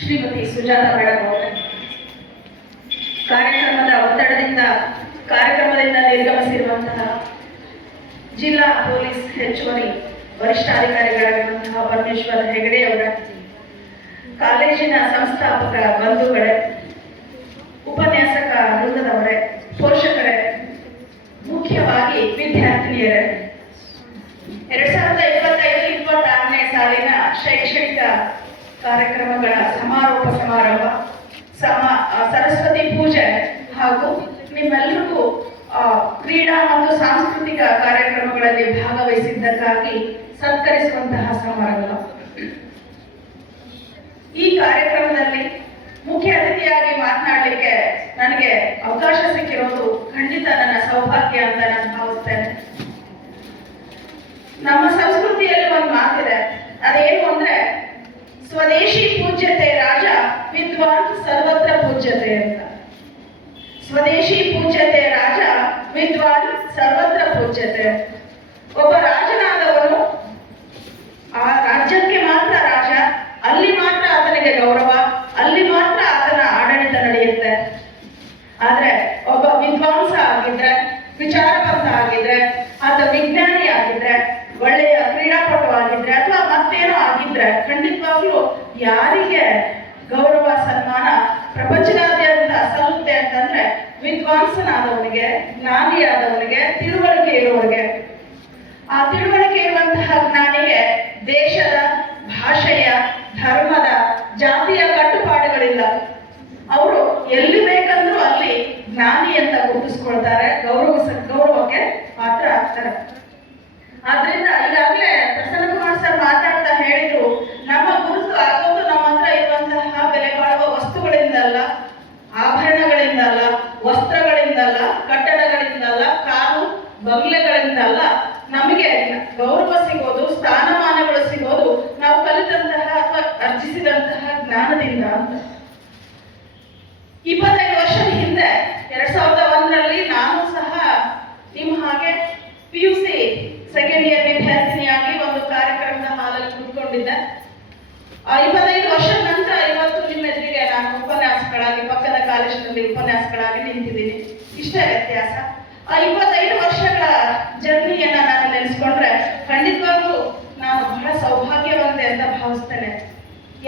Shrimati Sujata madam ಅವರೇ, ಕಾರ್ಯಕ್ರಮದಿಂದ ನಿರ್ಗಮಿಸಿರುವಂತಹ ಜಿಲ್ಲಾ ಪೊಲೀಸ್ ಹೆಚ್ಚುವರಿ ವರಿಷ್ಠಾಧಿಕಾರಿಗಳಾಗಿರುವಂತಹ ಪರಮೇಶ್ವರ್ ಹೆಗಡೆ ಅವರ, ಕಾಲೇಜಿನ ಸಂಸ್ಥಾಪಕ ಬಂಧುಗಳೇ, ಉಪನ್ಯಾಸಕ ವೃಂದದವರೇ, ಪೋಷಕರೇ, ಮುಖ್ಯವಾಗಿ ವಿದ್ಯಾರ್ಥಿನಿಯರೇ, 2025-26ನೇ ಸಾಲಿನ ಶೈಕ್ಷಣಿಕ ಕಾರ್ಯಕ್ರಮಗಳ ಸಮಾರೋಪ ಸಮಾರಂಭ, ಸರಸ್ವತಿ ಪೂಜೆ ಹಾಗೂ ನಿಮ್ಮೆಲ್ಲರಿಗೂ ಕ್ರೀಡಾ ಮತ್ತು ಸಾಂಸ್ಕೃತಿಕ ಕಾರ್ಯಕ್ರಮಗಳಲ್ಲಿ ಭಾಗವಹಿಸಿದ್ದಕ್ಕಾಗಿ ಸತ್ಕರಿಸುವಂತಹ ಸಮಾರಂಭ. ಈ ಕಾರ್ಯಕ್ರಮದಲ್ಲಿ ಮುಖ್ಯ ಅತಿಥಿಯಾಗಿ ಮಾತನಾಡಲಿಕ್ಕೆ ನನಗೆ ಅವಕಾಶ ಸಿಕ್ಕಿರೋದು ಖಂಡಿತ ನನ್ನ ಸೌಭಾಗ್ಯ ಅಂತ ನಾನು ಭಾವಿಸ್ತೇನೆ. ನಮ್ಮ ಸಂಸ್ಕೃತಿಯಲ್ಲಿ ಒಂದು ಮಾತಿದೆ, ಅದೇನು ಅಂದ್ರೆ ಸ್ವದೇಶಿ ಪೂಜ್ಯತೆ ರಾಜ, ವಿದ್ವಾನ್ ಸರ್ವತ್ರ ಪೂಜ್ಯತೆ ಅಂತ. ಸ್ವದೇಶಿ ಪೂಜ್ಯತೆ ರಾಜ, ವಿದ್ವಾನ್ ಸರ್ವತ್ರ ಪೂಜ್ಯತೆ. ಒಬ್ಬ ರಾಜನಾದವನು ಆ ರಾಜ್ಯಕ್ಕೆ ಮಾತ್ರ ರಾಜ, ಅಲ್ಲಿ ಮಾತ್ರ ಆತನಿಗೆ ಗೌರವ, ಅಲ್ಲಿ ಮಾತ್ರ ಆತನ ಆಡಳಿತ ನಡೆಯುತ್ತೆ. ಆದ್ರೆ ಒಬ್ಬ ವಿದ್ವಾಂಸ ಆಗಿದ್ರೆ, ವಿಚಾರವಂತ ಆಗಿದ್ರೆ, ಆತ ವಿಜ್ಞಾನಿ ಆಗಿದ್ರೆ, ಒಳ್ಳೆಯ ಕ್ರೀಡಾಪಟು ಆಗಿದ್ರೆ ಅಥವಾ ಮತ್ತೇನೋ ಆಗಿದ್ರೆ ಖಂಡಿತವಾಗ್ಲೂ ಯಾರಿಗೆ ಗೌರವ ಸನ್ಮಾನ ಪ್ರಪಂಚದಾದ್ಯಂತ ಸಲ್ಲುತ್ತೆ ಅಂತಂದ್ರೆ ವಿದ್ವಾಂಸನಾದವನಿಗೆ, ಜ್ಞಾನಿಯಾದವನಿಗೆ, ತಿಳುವಳಿಕೆ ಇರುವವರಿಗೆ. ಆ ತಿಳುವಳಿಕೆ ಇರುವಂತಹ ಜ್ಞಾನಿಗೆ ದೇಶದ, ಭಾಷೆಯ, ಧರ್ಮದ, ಜಾತಿಯ ಕಟ್ಟುಪಾಡುಗಳಿಲ್ಲ. ಅವರು ಎಲ್ಲಿ ಬೇಕಂದ್ರೂ ಅಲ್ಲಿ ಜ್ಞಾನಿ ಅಂತ ಗುರುತಿಸ್ಕೊಳ್ತಾರೆ, ಗೌರವಕ್ಕೆ ಪಾತ್ರ ಆಗ್ತಾರೆ. ಆದ್ರಿಂದ ಈಗಾಗಲೇ ಪ್ರಸನ್ನ ಕುಮಾರ್ ಸರ್ ಮಾತಾಡ್ತಾ ಹೇಳಿದ್ರು, ನಮ್ಮ ಗುರುತು ಆಗೋದು ನಮ್ಮ ಹತ್ರ ಇರುವಂತಹ ಬೆಲೆ ಬಾಳುವ ವಸ್ತುಗಳಿಂದಲ್ಲ, ಆಭರಣಗಳಿಂದಲ್ಲ, ವಸ್ತ್ರಗಳಿಂದಲ್ಲ, ಕಟ್ಟಡಗಳಿಂದಲ್ಲ, ಕಾರು ಬಂಗ್ಲೆಗಳಿಂದಲ್ಲ. ನಮಗೆ ಗೌರವ ಸಿಗೋದು, ಸ್ಥಾನಮಾನಗಳು ಸಿಗೋದು ನಾವು ಕಲಿತಂತಹ ಅಥವಾ ಅರ್ಜಿಸಿದಂತಹ ಜ್ಞಾನದಿಂದ ಅಂತ. 25 ವರ್ಷದ ಹಿಂದೆ 2001ರಲ್ಲಿ ನಾನು ಸಹ ನಿಮ್ಮ ಹಾಗೆ PUC ಸೆಕೆಂಡ್ ಇಯರ್ ವಿದ್ಯಾರ್ಥಿನಿಯಾಗಿ ಒಂದು ಕಾರ್ಯಕ್ರಮದ ಹಾಲಲ್ಲಿ ಕೂತ್ಕೊಂಡಿದ್ದೆ. 25 ವರ್ಷದ ನಂತರ ಇವತ್ತು ನಿಮ್ಮ ಎದುರಿಗೆ ನಾನು ಉಪನ್ಯಾಸಗಳಾಗಿ, ಪಕ್ಕದ ಕಾಲೇಜಿನಲ್ಲಿ ಉಪನ್ಯಾಸಗಳಾಗಿ ನಿಂತಿದ್ದೀನಿ. ಇಷ್ಟೇ ವ್ಯತ್ಯಾಸ. ಆ 25 ವರ್ಷಗಳ ಜರ್ನಿಯನ್ನ ನಾನು ನೆನೆಸ್ಕೊಂಡ್ರೆ ಖಂಡಿತವಾಗ್ಲೂ ನಾನು ಬಹಳ ಸೌಭಾಗ್ಯವಂತೆ ಅಂತ ಭಾವಿಸ್ತೇನೆ.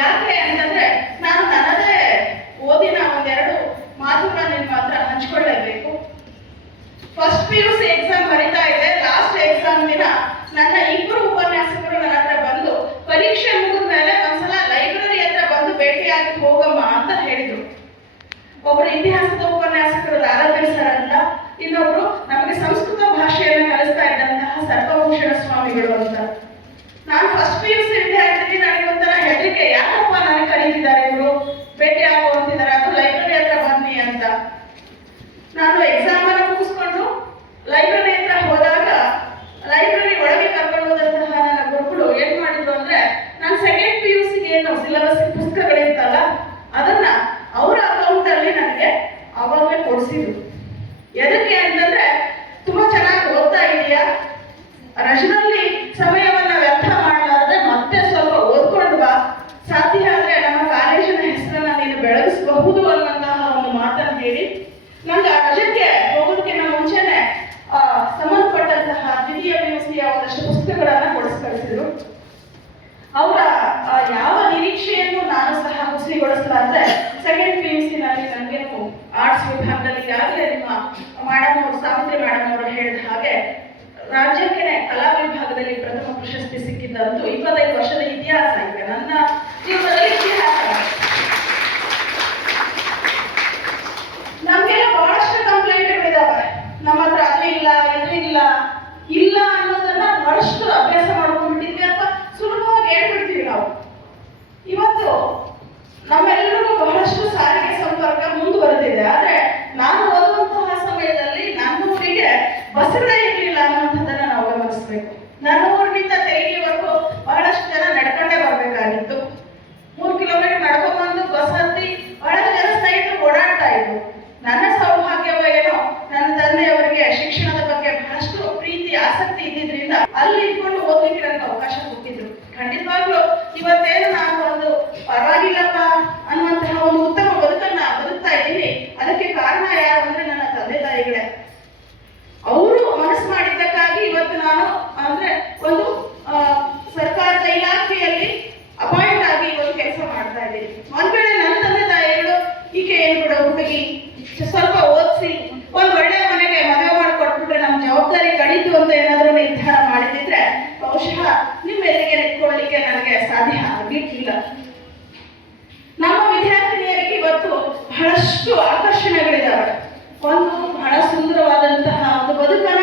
ಯಾಕೆ ಅಂತಂದ್ರೆ ನಾನು ನನ್ನದೇ ಓದಿನ ಒಂದೆರಡು ಮಾತುಗಳನ್ನ ನಿಮ್ಮ ಹತ್ರ ಹಂಚ್ಕೊಳ್ಳೇಬೇಕು. ಫಸ್ಟ್ PUC ಎಕ್ಸಾಮ್ ಬರೀತಾ ಇದೆ. ಲಾಸ್ಟ್ ಎಕ್ಸಾಮ್ ದಿನ ನನ್ನ ಇಬ್ಬರು ಉಪನ್ಯಾಸಕರು ನನ್ನ ಹತ್ರ ಬಂದು ಪರೀಕ್ಷೆ ಮುಗಿದ ಮೇಲೆ ಒಂದ್ಸಲ ಲೈಬ್ರರಿ ಹತ್ರ ಬಂದು ಭೇಟಿಯಾಗಿ ಹೋಗಮ್ಮ ಅಂತ ಹೇಳಿದ್ರು. ಒಬ್ರು ಇತಿಹಾಸದ ಉಪನ್ಯಾಸಕರು ದಾದಾಪೀರ್ ಸರ್ ಅಂತ, ಇನ್ನೊಬ್ರು ನಮಗೆ ಸಂಸ್ಕೃತ ಭಾಷೆಯನ್ನು ಕಲಿಸ್ತಾ ಇದ್ದಂತಹ ಸರ್ವಭೂಷಣ ಸ್ವಾಮಿಗಳು ಅಂತ. ನಾನು ಫಸ್ಟ್ PUC ವಿದ್ಯಾರ್ಥಿ, ನನಗೆ ಒಂಥರ ಹೆದರಿಕೆ, ಯಾಕಪ್ಪ ನನಗೆ ಕರೀತಿದ್ದಾರೆ ಇವರು, ಭೇಟಿ ಆಗುವಂತಿದ್ದಾರೆ, ಅದು ಲೈಬ್ರರಿ ಹತ್ರ ಬನ್ನಿ ಅಂತ. ನಾನು ಎಕ್ಸಾಮ್ ಅನ್ನು ಮುಗಿಸ್ಕೊಂಡು ಲೈಬ್ರರಿ ಹತ್ರ ಹೋದಾಗ ಲೈಬ್ರರಿ ಒಳಗೆ ಕರ್ಕೊಂಡು ಹೋದಂತಹ ನನ್ನ ಗುರುಗಳು ಏನ್ ಮಾಡಿದ್ರು ಅಂದ್ರೆ, ನಾನು ಸೆಕೆಂಡ್ PUCಗೆ ಏನು ಸಿಲೆಬಸ್ ಪುಸ್ತಕಗಳಿರ್ತಲ್ಲ ಅದನ್ನ ಅವರ ಅಕೌಂಟ್ ಅಲ್ಲಿ ನನಗೆ ಅವಾಗಲೇ ಕೊಡಿಸಿದ್ರು. ಎದಕ್ಕೆ ಅಂತಂದ್ರೆ, ತುಂಬಾ ಚೆನ್ನಾಗಿ ಓದ್ತಾ ಇದೆಯಾ, ರಜದಲ್ಲಿ ಸಮಯವನ್ನ ವ್ಯರ್ಥ ಮಾಡಲಾರದೆ ಮತ್ತೆ ಸ್ವಲ್ಪ ಓದ್ಕೊಂಡು ಬಾ, ಸಾಧ್ಯ ಆದ್ರೆ ನಮ್ಮ ಕಾಲೇಜಿನ ಹೆಸರನ್ನ ನೀನು ಬೆಳಗಿಸಬಹುದು ಅನ್ನುವಂತಹ ಒಂದು ಮಾತನ್ನು ಹೇಳಿ ನಂಗೆ ಆ ರಜಕ್ಕೆ ಹೋಗೋದಕ್ಕಿಂತ ಮುಂಚೆನೆ ಸಂಬಂಧಪಟ್ಟಂತಹ ದ್ವಿತೀಯ PUCಯ ಒಂದಷ್ಟು ಪುಸ್ತಕಗಳನ್ನ ಕೊಡಿಸ್ಕಳಿಸಿದ್ರು. ಅವರ ಯಾವ ನಿರೀಕ್ಷೆಯನ್ನು ನಾನು ಸಹ ಹುಸಿಗೊಳಿಸಲಾದ್ರೆ ಸೆಕೆಂಡ್ PUCನಲ್ಲಿ ನನಗೇನು ಆರ್ಟ್ಸ್ ವಿಭಾಗದಲ್ಲಿ ಈಗಾಗಲೇ ನಿಮ್ಮ ಸಾವಿತ್ರಿ ಮೇಡಮ್ ಅವರು ಹೇಳಿದ ಹಾಗೆ ರಾಜ್ಯಕ್ಕೆ ಕಲಾ ವಿಭಾಗದಲ್ಲಿ ಪ್ರಥಮ ಪ್ರಶಸ್ತಿ ಸಿಕ್ಕಿದ್ದಂತೂ 25 ವರ್ಷದ ಇತಿಹಾಸ. ಈಗ ನನ್ನ ಜೀವನದಲ್ಲಿ ಇತಿಹಾಸ. ನಮ್ಗೆಲ್ಲ ಬಹಳಷ್ಟು ಕಂಪ್ಲೇಂಟ್ಗಳಿದಾವೆ, ನಮ್ಮ ಹತ್ರ ಅದು ಇಲ್ಲ, ಇದು ಇಲ್ಲ, ಇಲ್ಲ ಅನ್ನೋದನ್ನ ಬಹಳಷ್ಟು ಅಭ್ಯಾಸ ಮಾಡ್ಕೊಂಡ್ಬಿಟ್ಟಿದ್ವಿ ಅಥವಾ ಸುಲಭವಾಗಿ ಹೇಳ್ಬಿಡ್ತೀವಿ ನಾವು. ಇವತ್ತು ನಮ್ಮೆಲ್ಲರಿಗೂ ಬಹಳಷ್ಟು ಸಾರಿಗೆ ಸಂಪರ್ಕ ಮುಂದುವರೆದಿದೆ. ಆದ್ರೆ ನಾನು ಓದುವಂತಹ ಸಮಯದಲ್ಲಿ ನನ್ನ ಊರಿಗೆ ಬಸ್ಗಳೇ ಇರಲಿಲ್ಲ ಅನ್ನುವಂಥದ್ದನ್ನ ನಾವು ಗಮನಿಸಬೇಕು. ನನ್ನ ಊರಿನಿಂದ ತೆರಿಗೆವರೆಗೂ ಬಹಳಷ್ಟು ಜನ ನಡ್ಕೊಂಡೇ ಬರ್ಬೇಕಾಗಿತ್ತು. 3 ಕಿಲೋಮೀಟರ್ ನಡ್ಕೊಂಡ್ಬಂದು ಬಸ್ ಹತ್ತಿ ಬಹಳಷ್ಟು ಜನ ಸ್ನೇಹಿತರು ಓಡಾಡ್ತಾ ಇದ್ರು. ನನ್ನ ಸೌಭಾಗ್ಯವೋ ನನ್ನ ತಂದೆಯವರಿಗೆ ಶಿಕ್ಷಣದ ಬಗ್ಗೆ ಬಹಳಷ್ಟು ಪ್ರೀತಿ, ಆಸಕ್ತಿ ಇದ್ದಿದ್ರಿಂದ ಅಲ್ಲಿ ಇಟ್ಕೊಂಡು ಓದ್ಲಿಕ್ಕೆ ನನಗೆ ಅವಕಾಶ ಕೊಟ್ಟಿದ್ರು. ಖಂಡಿತವಾಗ್ಲೂ ಇವತ್ತೇನು ನಾನು ಒಂದು ಪರವಾಗಿಲ್ಲಪ್ಪ ಇದ್ದೀನಿ. ಒಂದ್ ವೇಳೆ ನನ್ನ ತಂದೆ ತಾಯಿಗಳು ಈಕೆ ಏನ್ ಬಿಡು ಹುಡುಗಿ ಸ್ವಲ್ಪ ಓದಿಸಿ ಒಂದ್ ಒಳ್ಳೆ ಮನೆಗೆ ಮದುವೆ ಮಾಡಿಕೊಟ್ಬಿಟ್ರೆ ನಮ್ಮ ಜವಾಬ್ದಾರಿ ಕಡಿತು ಅಂತ ಏನಾದರೂ ನಿರ್ಧಾರ ಮಾಡಿದ್ರೆ ಬಹುಶಃ ನಿಮ್ಮ ಎದುರಿಗೆ ನಿಂತ್ಕೊಳ್ಳಿಕ್ಕೆ ನನಗೆ ಸಾಧ್ಯ ಆಗಿರ್ಲಿಲ್ಲ. ನಮ್ಮ ವಿದ್ಯಾರ್ಥಿನಿಯರಿಗೆ ಇವತ್ತು ಬಹಳಷ್ಟು ಆಕರ್ಷಣೆಗಳಿದ್ದಾವೆ. ಒಂದು ಬಹಳ ಸುಂದರವಾದಂತಹ ಒಂದು ಬದುಕನ್ನ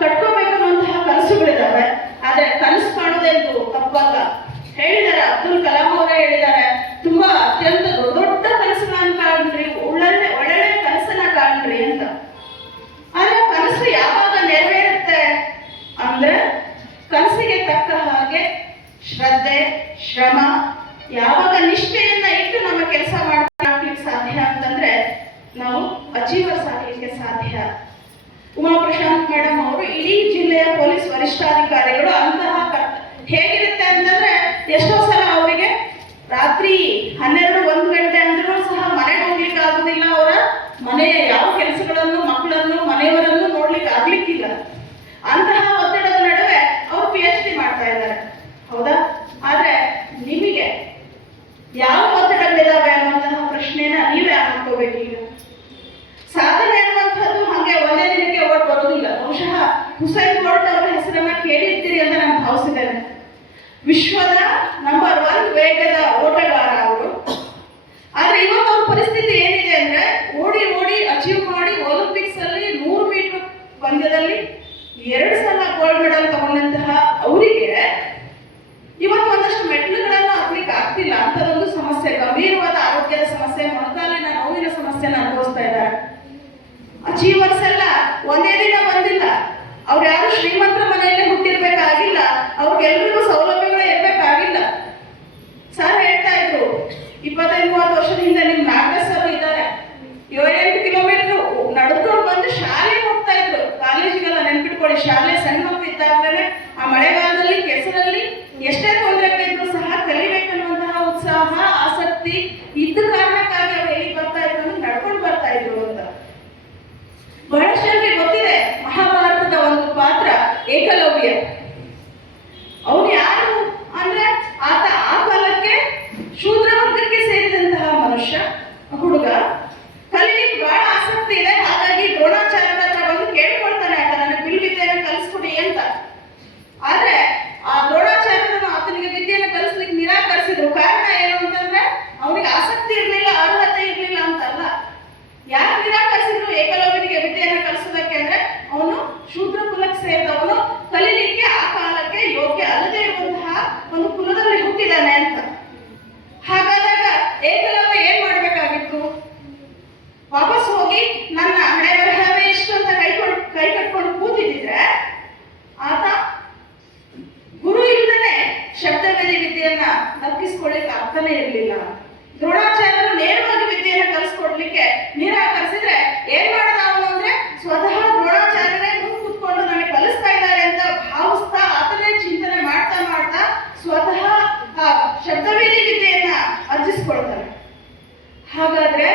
ಕಟ್ಕೋಬೇಕನ್ನುವಂತಹ ಕನಸುಗಳಿದ್ದಾವೆ. ಆದ್ರೆ ಕನಸು ಕಾಣುವುದೆಂದು ತಪ್ಪಲ್ಲ. ಹೇಳಿದ್ದಾರೆ, ಅಬ್ದುಲ್ ಕಲಾಂ ಅವರೇ ಹೇಳಿದ್ದಾರೆ, ತುಂಬಾ ಅತ್ಯಂತ ದೊಡ್ಡ ದೊಡ್ಡ ಕನಸನ್ನ ಕಾಣ್ರಿ, ಒಳ್ಳೆ ಒಳ್ಳೆ ಕನಸನ್ನ ಕಾಣ್ರಿ ಅಂತ. ಆದ್ರೆ ಕನಸು ಯಾವಾಗ ನೆರವೇರುತ್ತೆ ಅಂದ್ರೆ ಕನಸಿಗೆ ತಕ್ಕ ಹಾಗೆ ಶ್ರದ್ಧೆ, ಶ್ರಮ, ಯಾವಾಗ ನಿಷ್ಠೆಯನ್ನ ಇಟ್ಟು ನಮ್ಮ ಕೆಲಸ ಮಾಡ್ಲಿಕ್ಕೆ ಸಾಧ್ಯ ಅಂತಂದ್ರೆ ನಾವು ಅಚೀವರ್ಸ್ ಆಗಲಿಕ್ಕೆ ಸಾಧ್ಯ. ಉಮಾ ಪ್ರಶಾಂತ್ ಮೇಡಮ್ ಅವರು ಇಡೀ ಜಿಲ್ಲೆಯ ಪೊಲೀಸ್ ವರಿಷ್ಠಾಧಿಕಾರಿಗಳು ಅಂತಹ ಹೇಗಿರುತ್ತೆ ಅಂತಂದ್ರೆ ಎಷ್ಟೋ ಸಲ ಅವರಿಗೆ ರಾತ್ರಿ 12-1 ಗಂಟೆ ಅಂದ್ರೂ ಸಹ ಮನೆಗೆ ಹೋಗ್ಲಿಕ್ಕೆ ಆಗುದಿಲ್ಲ. ಅವರ ಮನೆಯ ಯಾವ ಕೆಲಸಗಳನ್ನು, ಮಕ್ಕಳನ್ನು, ಮನೆಯವರನ್ನು ನೋಡ್ಲಿಕ್ಕೆ ಆಗ್ಲಿಕ್ಕಿಲ್ಲ. ಅಂತಹ ಒತ್ತಡದ ನಡುವೆ ಅವರು PhD ಮಾಡ್ತಾ ಇದ್ದಾರೆ, ಹೌದಾ? ಆದ್ರೆ ನಿಮಗೆ ಯಾವ ಒತ್ತಡಗಳಿದಾವೆ ಅನ್ನುವಂತಹ ಪ್ರಶ್ನೆನ ನೀವೇ ಹಾಕೋಬೇಕು. ಈಗ ಸಾಧನೆ ಅನ್ನುವಂಥದ್ದು ಹಾಗೆ ಒಂದೇ ದಿನಕ್ಕೆ ಓಟ್ ಬರುವುದಿಲ್ಲ. ಬಹುಶಃ ಹುಸೈನ್ ಬೋಲ್ಟ್ ಅವರ ಹೆಸರನ್ನ ಕೇಳಿರ್ತೀರಿ ಅಂತ ನಾನು ಭಾವಿಸಿದ್ದೇನೆ. ವಿಶ್ವದ ನಂಬರ್ 1 ವೇಗದ ಓಟಗಾರ ಅವರು. ಆದ್ರೆ ಇವತ್ತು ಅವ್ರ ಪರಿಸ್ಥಿತಿ ಏನಿದೆ ಅಂದ್ರೆ ಓಡಿ ಓಡಿ ಅಚೀವ್ ಮಾಡಿ ಒಲಿಂಪಿಕ್ಸ್ ಅಲ್ಲಿ 100 ಮೀಟರ್ ಪಂದ್ಯದಲ್ಲಿ 2 ಸಲ ಗೋಲ್ಡ್ ಮೆಡಲ್ ತಗೊಂಡಂತಹ ಅವರಿಗೆ ಇವತ್ತು ಒಂದಷ್ಟು ಮೆಟ್ಲುಗಳನ್ನು ಹಾಕ್ಲಿಕ್ಕೆ ಆಗ್ತಿಲ್ಲ. ಅಂತದೊಂದು ಸಮಸ್ಯೆ, ಗಂಭೀರವಾದ ಆರೋಗ್ಯದ ಸಮಸ್ಯೆ, ಮೊಣಕಾಲಿನ ನೋವಿನ ಸಮಸ್ಯೆನ ಅನುಭವಿಸ್ತಾ ಇದ್ದಾರೆ. ಅಚೀವರ್ಸ್ ಎಲ್ಲ ಒಂದೇ ದಿನ ಬಂದಿಲ್ಲ. ಅವ್ರು ಯಾರು ಶ್ರೀಮಂತರ ಮನೆಯಲ್ಲೇ ಹುಟ್ಟಿರ್ಬೇಕಾಗಿಲ್ಲ, ಅವ್ರಿಗೆಲ್ರಿಗೂ ಸೌಲಭ್ಯಗಳೇ ಇರ್ಬೇಕಾಗಿಲ್ಲ. ಸರ್ ಹೇಳ್ತಾ ಇದ್ರು, 25-30 ವರ್ಷದಿಂದ ನಿಮ್ ನಾಗರಾಜ್ ಸರ್ ಇದ್ದಾರೆ, 7-8 ಕಿಲೋಮೀಟರ್ ನಡ್ಕೊಂಡು ಬಂದು ಶಾಲೆಗೆ ಹೋಗ್ತಾ ಇದ್ರು. ಕಾಲೇಜಿಗೆಲ್ಲ ನೆನ್ಪಿಟ್ಕೊಳ್ಳಿ, ಶಾಲೆ ಸಣ್ಣ ಮಕ್ಕಳು ಇದ್ದಾಗಲೇ ಆ ಮಳೆಗಾಲದಲ್ಲಿ ಕೆಸರಲ್ಲಿ ಎಷ್ಟೇ ತೊಂದರೆಗಳಿದ್ರು ಸಹ ಕಲಿಬೇಕನ್ನುವಂತಹ ಉತ್ಸಾಹ, ಆಸಕ್ತಿ ಇದ್ದ ಕಾರಣಕ್ಕಾಗಿ ಅವ್ರು ಹೇಳಿ ಬರ್ತಾ ಇದ್ರು ಅಂದ್ರೆ ನಡ್ಕೊಂಡು ಬರ್ತಾ ಇದ್ರು ಅಂತ. ಬಹಳಷ್ಟು ಜನರಿಗೆ ಗೊತ್ತಿದೆ ಮಹಾಭಾರತದ ಒಂದು ಪಾತ್ರ ಏಕಲವ್ಯ. ಅವನು ಯಾರು ಅಂದ್ರೆ ಆತ ಆ ಕಾಲಕ್ಕೆ ಶೂದ್ರ ವರ್ಗಕ್ಕೆ ಸೇರಿದಂತಹ ಮನುಷ್ಯ, ಹುಡುಗ. ಕಲಿಲಿಕ್ಕೆ ಬಹಳ ಆಸಕ್ತಿ ಇದೆ. ಹಾಗಾಗಿ ದ್ರೋಣಾಚಾರ್ಯರ ಹತ್ರ ಬಂದು ಕೇಳ್ಕೊಳ್ತಾನೆ, ಆತ ನನಗೆ ಬಿಲ್ವಿದ್ಯೆಯನ್ನು ಕಲಿಸ್ಕೊಡಿ ಅಂತ. ಆದ್ರೆ ಆ ದ್ರೋಣಾಚಾರ್ಯರು ಆತನಿಗೆ ವಿದ್ಯೆಯನ್ನು ಕಲಿಸ್ಲಿಕ್ಕೆ ನಿರಾಕರಿಸಿದ್ರು. ಕಾರಣ ಏನು ಅಂತಂದ್ರೆ ಅವನಿಗೆ ಆಸಕ್ತಿ ಇರ್ಲಿಲ್ಲ, ಅರ್ಹತೆ ಇರ್ಲಿಲ್ಲ ಅಂತಲ್ಲ. ಯಾಕೆ ನಿರಾಕರಿಸಿದ್ರು ಏಕಲವ್ಯನಿಗೆ ವಿದ್ಯೆಯನ್ನು ಕಲಿಸೋದಕ್ಕೆ ಅಂದ್ರೆ ಅವನು ಶೂದ್ರ ಕುಲಕ್ಕೆ ಸೇರಿದವನು, ಕಲಿಲಿಕ್ಕೆ ಆ ಕಾಲಕ್ಕೆ ಯೋಗ್ಯ ಅಲ್ಲದೆ ಇರುವಂತಹ ಒಂದು ಕುಲದಲ್ಲಿ ಹುಟ್ಟಿದಾನೆ ಅಂತ. ಹಾಗಾದಾಗ ಏಕಲವ್ಯ ಏನ್ ಮಾಡ್ಬೇಕಾಗಿತ್ತು? ವಾಪಸ್ ಹೋಗಿ ನನ್ನ ಹಣೆ ಬರಹವೇ ಇಷ್ಟು ಅಂತ ಕೈ ಕಟ್ಕೊಂಡು ಕೂತಿದ್ರೆ ಆತ ಗುರು ಇಲ್ಲದೆ ಶಬ್ದವೇದಿ ವಿದ್ಯೆಯನ್ನ ತಪ್ಪಿಸ್ಕೊಳ್ಳಿಕ್ಕೆ ಆಗ್ತಾನೆ ಇರಲಿಲ್ಲ. ದ್ರೋಣಾಚಾರ್ಯರು ನೇರವಾಗಿ ವಿದ್ಯೆಯನ್ನ ಕಲಿಸ್ಕೊಡ್ಲಿಕ್ಕೆ ನಿರಾಕರಿಸಿದ್ರೆ ಏನ್ ಮಾಡ್ದ ಅವನು ಅಂದ್ರೆ ಸ್ವತಃ ದ್ರೋಣಾಚಾರ್ಯರೇ ಮುಂದೆ ಕೂತ್ಕೊಂಡು ನನಗೆ ಕಲಿಸ್ತಾ ಇದ್ದಾರೆ ಅಂತ ಭಾವಿಸ್ತಾ ಆತನೇ ಚಿಂತನೆ ಮಾಡ್ತಾ ಮಾಡ್ತಾ ಸ್ವತಃ ಶಬ್ದವೇದಿ ವಿದ್ಯೆಯನ್ನ ಅರ್ಜಿಸ್ಕೊಳ್ತಾರೆ. ಹಾಗಾದ್ರೆ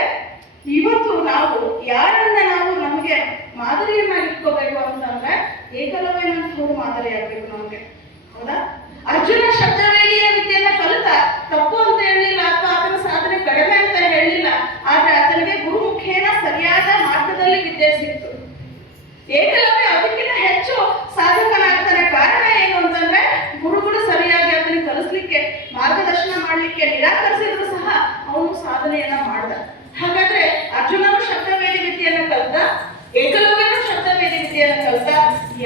ಇವತ್ತು ನಾವು ಯಾರನ್ನ ನಾವು ನಮಗೆ ಮಾದರಿಯನ್ನಾಗಿ ಇಟ್ಕೋಬೇಕು ಅಂತಂದ್ರೆ ಏಕಲವ್ಯನಂತವರು ಮಾದರಿಯಾಗಬೇಕು ನಮ್ಗೆ, ಹೌದಾ? ಅರ್ಜುನ ಶಬ್ದವೇದಿಯ ವಿದ್ಯೆಯನ್ನ ಕಲಿತ ತಪ್ಪು ಅಂತ ಹೇಳಲಿಲ್ಲ, ಅಥವಾ ಆತನ ಸಾಧನೆ ಕಡಿಮೆ ಅಂತ ಹೇಳಲಿಲ್ಲ. ಆದ್ರೆ ಆತನಿಗೆ ಗುರುಮುಖೇನ ಸರಿಯಾದ ಮಾರ್ಗದಲ್ಲಿ ವಿದ್ಯೆ ಸಿಕ್ತು. ಏಕಲವ್ಯ ಅದಕ್ಕಿಂತ ಹೆಚ್ಚು ಸಾಧಕನಾಗ್ತಾನೆ. ಕಾರಣ ಏನು ಅಂತಂದ್ರೆ ಗುರುಗಳು ಸರಿಯಾಗಿ ಅದನ್ನು ಕಲಿಸ್ಲಿಕ್ಕೆ, ಮಾರ್ಗದರ್ಶನ ಮಾಡ್ಲಿಕ್ಕೆ ನಿರಾಕರಿಸಿದ್ರು ಸಹ ಅವನು ಸಾಧನೆಯನ್ನ ಮಾಡ್ದ. ಹಾಗಾದ್ರೆ ಅರ್ಜುನನು ಶಬ್ದವೇದಿ ವಿದ್ಯೆಯನ್ನ ಕಲಿತ, ಏಕಲವ್ಯನು ಶಬ್ದವೇದಿ ವಿದ್ಯೆಯನ್ನ ಕಲಿತ.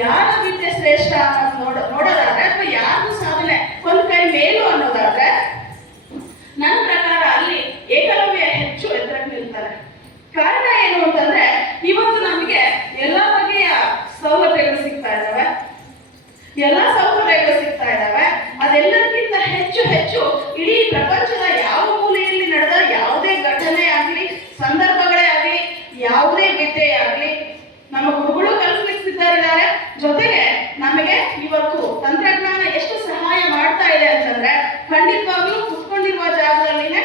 ಯಾರ ವಿದ್ಯೆ ಶ್ರೇಷ್ಠ ಅನ್ನೋದು ನೋಡೋದಾದ್ರೆ, ಅಥವಾ ಯಾರು ಸಾಧನೆ ಒಂದ್ ಕೈ ಮೇಲು ಅನ್ನೋದಾದ್ರೆ, ನನ್ನ ಪ್ರಕಾರ ಅಲ್ಲಿ ಏಕಲವ್ಯ ಹೆಚ್ಚು ಎತ್ತರಕ್ಕೆ ನಿಲ್ತಾರೆ. ಕಾರಣ ಏನು ಅಂತಂದ್ರೆ ಇವತ್ತು ನಮಗೆ ಎಲ್ಲಾ ಬಗೆಯ ಸೌಲಭ್ಯಗಳು ಸಿಗ್ತಾ ಇದ್ದಾವೆ, ಅದೆಲ್ಲದಕ್ಕಿಂತ ಹೆಚ್ಚು ಹೆಚ್ಚು ಇಡೀ ಪ್ರಪಂಚದ ಯಾವ ಮೂಲೆಯಲ್ಲಿ ನಡೆದ ಯಾವುದೇ ಘಟನೆ ಆಗ್ಲಿ, ಸಂದರ್ಭಗಳೇ ಆಗ್ಲಿ, ಯಾವುದೇ ವಿದ್ಯೆ ಆಗ್ಲಿ ನಮ್ಮ ಗುರುಗಳು ಕಲಿಸ್ಲಿಕ್ಕೆ ಸಿದ್ಧರಿದ್ದಾರೆ. ಜೊತೆಗೆ ನಮಗೆ ಇವತ್ತು ತಂತ್ರಜ್ಞಾನ ಎಷ್ಟು ಸಹಾಯ ಮಾಡ್ತಾ ಇದೆ ಅಂತಂದ್ರೆ ಖಂಡಿತವಾಗ್ಲೂ ಕುತ್ಕೊಂಡಿರುವ ಜಾಗದಲ್ಲಿನೇ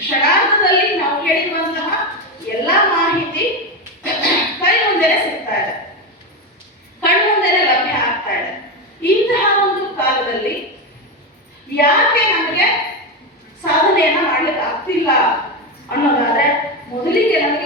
ಕ್ಷಣಾರ್ಧದಲ್ಲಿ ನಾವು ಕೇಳಿರುವಂತಹ ಎಲ್ಲಾ ಮಾಹಿತಿ ಕೈ ಮುಂದೆನೆ ಸಿಗ್ತಾ ಇದೆ, ಕಣ್ಮುಂದೆನೆ ಲಭ್ಯ ಆಗ್ತಾ ಇದೆ. ಇಂತಹ ಒಂದು ಕಾಲದಲ್ಲಿ ಯಾಕೆ ನಮಗೆ ಸಾಧನೆಯನ್ನ ಮಾಡ್ಲಿಕ್ಕೆ ಮೊದಲಿಗೆ ನಮಗೆ